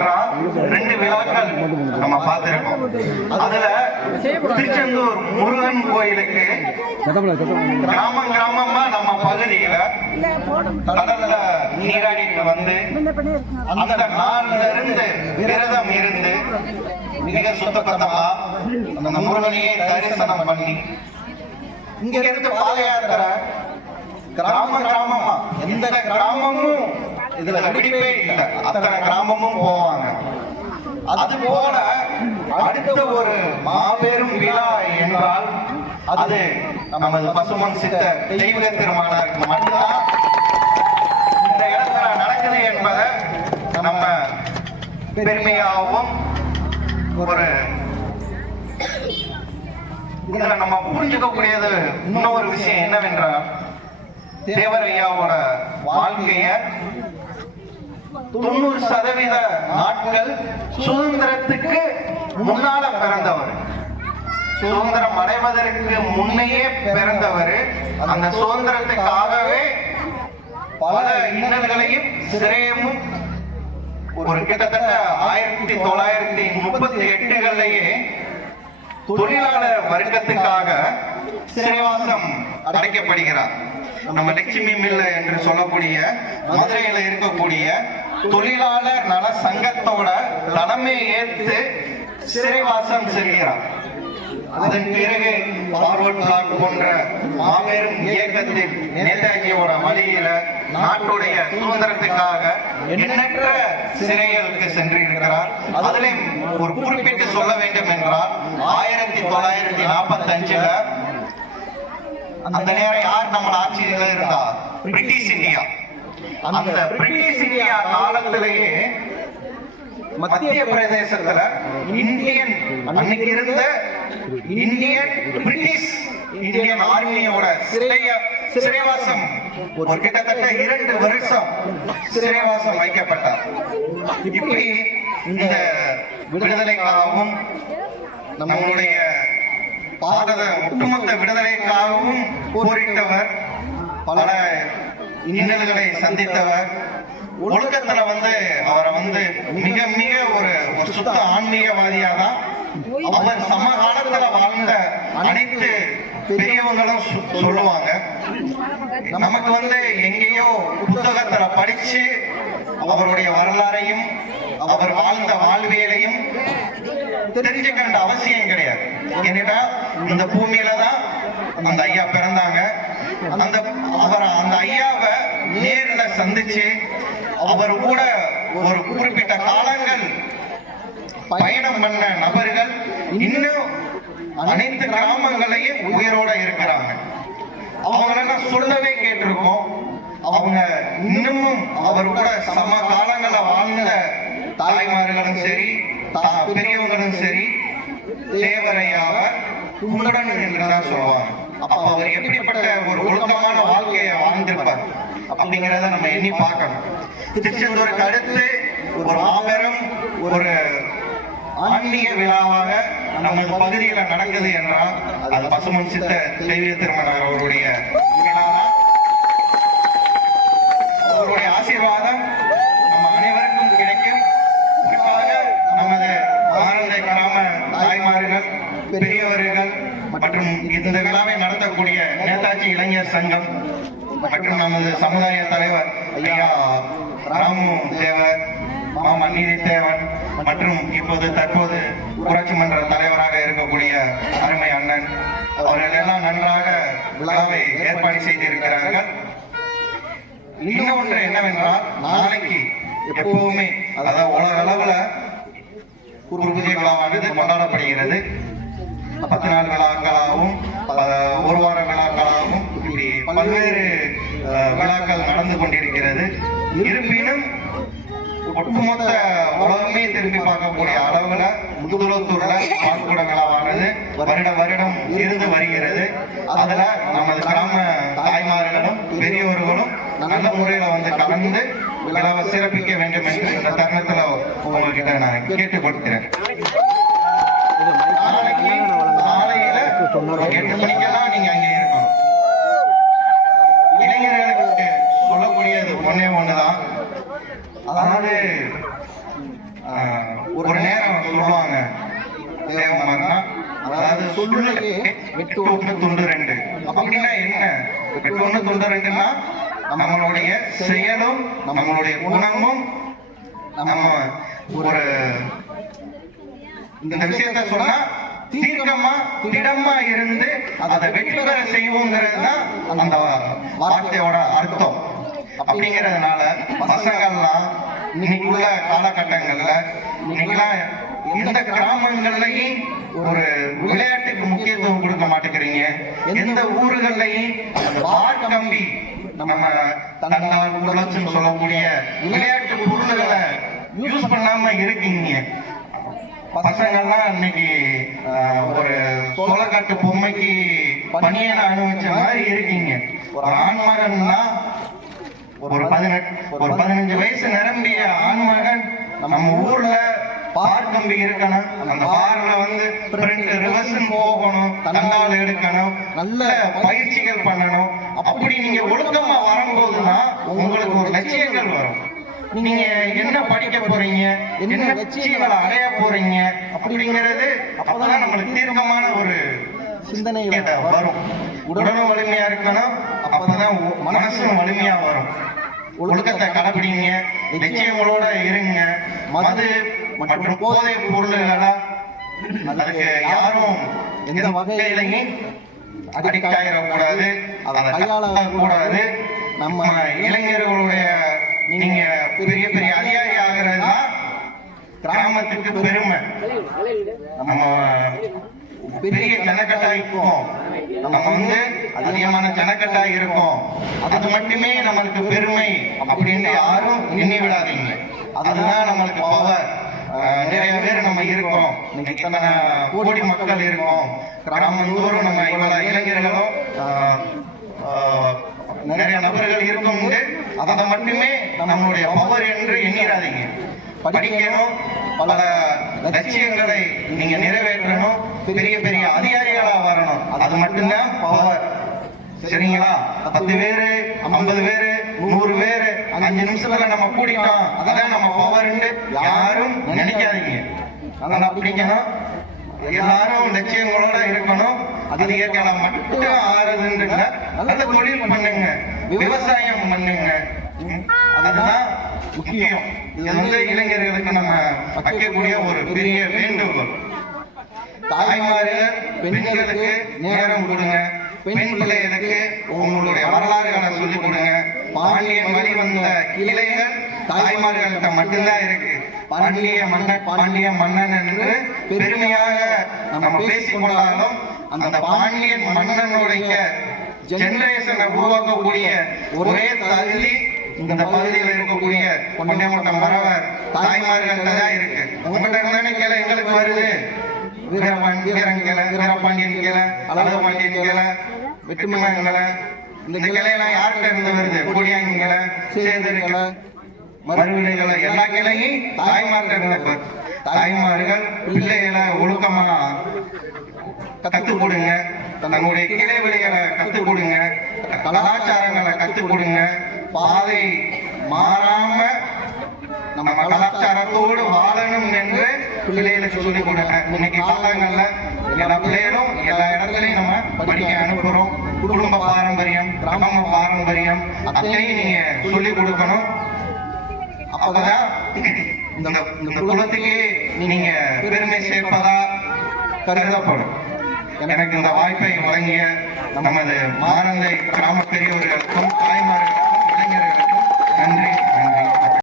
என்றால் ரெண்டு விழாக்கள் நம்ம பார்த்திருக்கோம். அதுல திருச்செந்தூர் முருகன் கோயிலுக்கு கிராமம் கிராமமா நம்ம பகுதியில கடல்ல நீராடிட்டு வந்து அந்த நாள்ல இருந்து விரதம் இருந்து மிக சுத்தப்பட்டமா அந்த முருகனையே தரிசனம் பண்ணி இங்க இருந்து பாத யாத்திரை கிராம கிராமமா எந்த கிராமமும் இதுல விடிப்பே இல்லை. அத்தனை கிராமமும் போவாங்க. அது போல அடுத்த ஒரு மாபெரும் விழா என்றால் அது நமது பசுமன் சித்த தெய்வ திருமணம் மட்டும்தான். இந்த இடத்துல நடக்குது என்பதை நம்ம பெருமையாகவும் ஒரு இதுல நம்ம புரிஞ்சுக்கக்கூடியது இன்னொரு விஷயம் என்னவென்றால் தேவரையாவோட வாழ்க்கைய தொண்ணூறு சதவீத நாட்கள் சுதந்திரத்துக்கு முன்னால பிறந்தவர். சுதந்திரம் அடைவதற்கு முன்னையே பிறந்தவர். அந்த சுதந்திரத்துக்காகவே பல இன்னல்களையும் சிறையமும் ஒரு கிட்டத்தட்ட ஆயிரத்தி தொள்ளாயிரத்தி முப்பத்தி எட்டுகள்லயே தொழிலாளர் வர்க்கத்துக்காக சிறைவாசம் அடைக்கப்படுகிறார். நம்ம லட்சுமி மில்ல என்று சொல்லக்கூடிய மதுரையில இருக்கக்கூடிய தொழிலாளர் நல சங்கத்தோட தலைமை ஏற்று சிறைவாசம் செல்கிறார். அதன் பிறகு ஃபார்வர்ட் பிளாக் போன்ற மாபெரும் இயக்கத்தில் நேதாஜியோட வழியில நாட்டுடைய சுதந்திரத்துக்காக எண்ணற்ற சிறைகளுக்கு சென்றிருக்கிறார். அதிலும் ஒரு குறிப்பிட்டு சொல்ல வேண்டும் என்றால் ஆயிரத்தி தொள்ளாயிரத்தி நாற்பத்தி அஞ்சுல அந்த நேரம் யார் நம்ம ஆட்சியில இருந்தா? பிரிட்டிஷ் இந்தியா அந்த பிரிட்டிஷ் இந்தியா காலத்திலேயே மத்திய பிரதேசத்துல இந்தியன் அன்னைக்கு இருந்த இந்தியன் பிரிட்டிஷ் இந்தியன் ஆர்மியோட சிறைய சிறைவாசம். ஒரு கிட்டத்தட்ட இரண்டு வருஷம் சிறைவாசம் வைக்கப்பட்டார். இப்படி இந்த விடுதலைக்காகவும் நம்மளுடைய பாரத ஒட்டுமொத்த விடுதலைக்காகவும் போரிட்டவர் பல இன்னல்களை சந்தித்தவர். ஒழுக்கத்துல வந்து அவரை வந்து மிக மிக ஒரு ஒரு சுத்த ஆன்மீகவாதியா தான் அவர் சமகாலத்துல வாழ்ந்த அனைத்து பெரியவங்களும் சொல்லுவாங்க. நமக்கு வந்து எங்கேயோ புத்தகத்துல படிச்சு அவருடைய வரலாறையும் அவர் வாழ்ந்த வாழ்வியலையும் தெரிஞ்சுக்க வேண்டிய அவசியம் கிடையாது. ஏன்னா இந்த பூமியில தான் அந்த ஐயா பிறந்தாங்க. அந்த அவர் அந்த ஐயாவை நேர்ல சந்திச்சு அவர் கூட ஒரு குறிப்பிட்ட காலங்கள் பயணம் பண்ண நபர்கள் இன்னும் அனைத்து கிராமங்களையும் உயிரோட இருக்கிறாங்க. அவங்களெல்லாம் சொல்லவே கேட்டிருக்கோம். இன்னமும் அவர் கூட சம காலங்கள வாழ்ந்த தாய்மார்களும் சரி பெரியவங்களும் சரி தேவரையாவ கும்படன் என்றுதான் சொல்லுவாங்க. அப்ப அவர் எப்படிப்பட்ட ஒரு ஒழுக்கமான வாழ்க்கையை வாழ்ந்திருப்பார் அப்படிங்கிறத நம்ம எண்ணி பார்க்கணும். திருச்செந்தூருக்கு அடுத்து ஒரு மாபெரும் ஒரு ஆன்மீக விழாவாக நம்ம பகுதியில நடக்குது என்றால் அது பசுமன் சித்த தெய்வ திருமணர் அவருடைய விழாதான் அவருடைய ஆசீர்வாதம் நம்ம அனைவருக்கும் கிடைக்கும் குறிப்பாக நமது ஆனந்த கிராம தாய்மார்கள் பெரியவர்கள் மற்றும் இந்த விழாவை நடத்தக்கூடிய நேதாஜி இளைஞர் சங்கம் மற்றும் நமது சமுதாய தலைவர் ஐயா ராமு தேவர் மாமா தேவன் மற்றும் இப்போது தற்போது ஊராட்சி மன்ற தலைவராக இருக்கக்கூடிய அருமை அண்ணன். அவர்கள் எல்லாம் நன்றாக விழாவை ஏற்பாடு செய்திருக்கிறார்கள். இன்னொன்று என்னவென்றால் நாளைக்கு எப்பவுமே அதாவது உலக அளவுல குருபூஜை விழாவானது கொண்டாடப்படுகிறது. நாள் விழாக்களாகவும் ஒரு வார விழாக்களாகவும் இப்படி பல்வேறு விழாக்கள் நடந்து கொண்டிருக்கிறது. இருப்பினும் ஒட்டுமொத்த உலகமே திரும்பி பார்க்கக்கூடிய அளவுல முதுகுலத்தூர்ல பால்குட விழாவானது வருட வருடம் இருந்து வருகிறது. அதுல நமது கிராம தாய்மார்களும் பெரியவர்களும் நல்ல முறையில வந்து கலந்து விழாவை சிறப்பிக்க வேண்டும் என்று இந்த தருணத்துல உங்ககிட்ட நான் கேட்டுக் கொடுக்கிறேன் ஒரு எட்டு மணிக்கெல்லாம் நீங்க அங்க இருக்கணும். இளைஞர்களுக்கு சொல்லக்கூடியது ஒண்ணே ஒண்ணுதான். அதாவது ஒரு நேரம் சொல்லுவாங்க. அதாவது சொல்லுலையே வெட்டு ஒன்று துண்டு ரெண்டு. அப்படின்னா என்ன? வெட்டு ஒன்று துண்டு ரெண்டுன்னா நம்மளுடைய செயலும் நம்மளுடைய குணமும் நம்ம ஒரு இந்த விஷயத்த சொன்னா தீர்க்கமா திடமா இருந்து அதை வெற்றி பெற செய்வோங்கிறது தான் அந்த வார்த்தையோட அர்த்தம். அப்படிங்கறதுனால பசங்கள்லாம் இன்னைக்குள்ள காலகட்டங்கள்ல இன்னைக்கெல்லாம் இந்த கிராமங்கள்லயும் ஒரு விளையாட்டுக்கு முக்கியத்துவம் கொடுக்க மாட்டேங்கிறீங்க. எந்த ஊர்கள்லயும் அந்த வார் கம்பி நம்ம தன்னார் குளச்சுன்னு சொல்லக்கூடிய விளையாட்டு பொருள்களை யூஸ் பண்ணாம இருக்கீங்க. பசங்கள்லாம் இன்னைக்கு ஒரு சோளக்காட்டு பொம்மைக்கு பனியனை அனுபவிச்ச மாதிரி இருக்கீங்க. ஒரு ஆண்மகன்னா ஒரு பதினெட்டு ஒரு பதினஞ்சு வயசு நிரம்பிய ஆண்மகன் நம்ம ஊர்ல பார் கம்பி இருக்கணும். அந்த பார்ல வந்து ஃப்ரண்ட் ரிவர்ஸ் போகணும். தண்டால் எடுக்கணும். நல்ல பயிற்சிகள் பண்ணணும். அப்படி நீங்க ஒழுக்கமா வரும்போதுதான் உங்களுக்கு ஒரு லட்சியங்கள் வரும். நீங்க என்ன படிக்க போறீங்க? என்ன லட்சியங்களை அடைய போறீங்க? அப்படிங்கிறது அப்பதான் நம்மளுக்கு தீர்க்கமான ஒரு சிந்தனை வரும். உடலும் வலிமையா இருக்கணும். அப்பதான் மனசும் வலிமையா வரும். ஒழுக்கத்தை கடைபிடிங்க. லட்சியங்களோட இருங்க. மது மற்றும் போதை பொருள்களா? அதுக்கு யாரும் எந்த வகையிலையும் அடிக்ட் ஆயிடக்கூடாது. அதை கையாளக்கூடாது நம்ம இளைஞர்களுடைய நீங்க பெரிய பெரிய அதிகாரி ஆகிறது தான் கிராமத்துக்கு பெருமை. நம்ம பெரிய ஜனக்கட்டா இருக்கும் நம்ம வந்து அதிகமான ஜனக்கட்டா இருக்கும். அது மட்டுமே நம்மளுக்கு பெருமை அப்படின்னு யாரும் எண்ணி விடாதீங்க. அதுதான் நம்மளுக்கு பவர் நிறைய பேர் நம்ம இருக்கோம். இத்தனை கோடி மக்கள் இருக்கோம். கிராமந்தோறும் நம்ம இவ்வளவு இளைஞர்களும் நிறைய நபர்கள் இருக்கும் அதை மட்டுமே நம்மளுடைய பவர் என்று எண்ணிடாதீங்க படிக்கணும் பல லட்சியங்களை நீங்க நிறைவேற்றணும் பெரிய பெரிய அதிகாரிகளா வரணும். அது மட்டும்தான் பவர் சரிங்களா? பத்து பேரு ஐம்பது பேரு நூறு பேரு அஞ்சு நிமிஷத்துல நம்ம கூடிட்டோம். அதான் நம்ம பவர்ன்னு யாரும் நினைக்காதீங்க. அதனால பிடிக்கணும். எல்லாரும் லட்சியங்களோட இருக்கணும். அதிகாரிகளா மட்டும் ஆறுதுன்னு நல்ல தொழில் பண்ணுங்க. விவசாயம் பண்ணுங்க. அதுதான் முக்கியம். இது வந்து இளைஞர்களுக்கு நம்ம வைக்கக்கூடிய ஒரு பெரிய வேண்டுகோள். தாய்மார்கள் பெண்களுக்கு நேரம் கொடுங்க. பெண் பிள்ளைகளுக்கு உங்களுடைய வரலாறுகளை சொல்லிக் கொடுங்க. பாண்டியன் வழி வந்த கிளைகள் தாய்மார்கள்ட்ட மட்டும்தான் இருக்கு. பாண்டிய மன்னன் பாண்டிய மன்னன் என்று பெருமையாக நம்ம பேசிக் கொண்டாலும் அந்த பாண்டியன் மன்னனுடைய ஜெனரேஷனை உருவாக்கக்கூடிய ஒரே தகுதி இந்த பகுதியில் இருக்கக்கூடிய கொண்டமட்டம் மரவர் தாய்மார்கள்ட்ட தான் இருக்கு. உங்கள்கிட்ட தானே கேள எங்களுக்கு வருது? வீரபாண்டி வீரன் கிளை வீரபாண்டியன் கிளை அழகு பாண்டியன் கிளை வெட்டுமகன் கிளை இந்த கிளையெல்லாம் யார்கிட்ட இருந்து வருது? கொடியாங்க கிளை சேந்தர் கிளை மறுவிடைகளை எல்லா கிளையும் தாய்மார்கிட்ட இருந்து தாய்மார்கள் பிள்ளைகளை ஒழுக்கமா கத்துக் கொடுங்க. தன்னுடைய கிளை வழிகளை கத்துக் கொடுங்க கலாச்சாரங்களை கத்துக் கொடுங்க பாதை மாறாம நம்ம கலாச்சாரத்தோடு வாழணும் என்று பிள்ளைகளுக்கு சொல்லிக் கொடுங்க. இன்னைக்கு காலங்கள்ல எல்லா பிள்ளைகளும் எல்லா இடத்துலையும் நம்ம படிக்க அனுப்புறோம். குடும்ப பாரம்பரியம் கிராம பாரம்பரியம் அத்தனையும் நீங்க சொல்லிக் கொடுக்கணும். அப்பதான் இந்த இந்த நீங்க பெருமை சேர்ப்பதா கருதப்படும். எனக்கு இந்த வாய்ப்பை வழங்கிய நமது மாநந்தை கிராம பெரியவர்களுக்கும் தாய்மார்களுக்கும் இளைஞர்களுக்கும் நன்றி.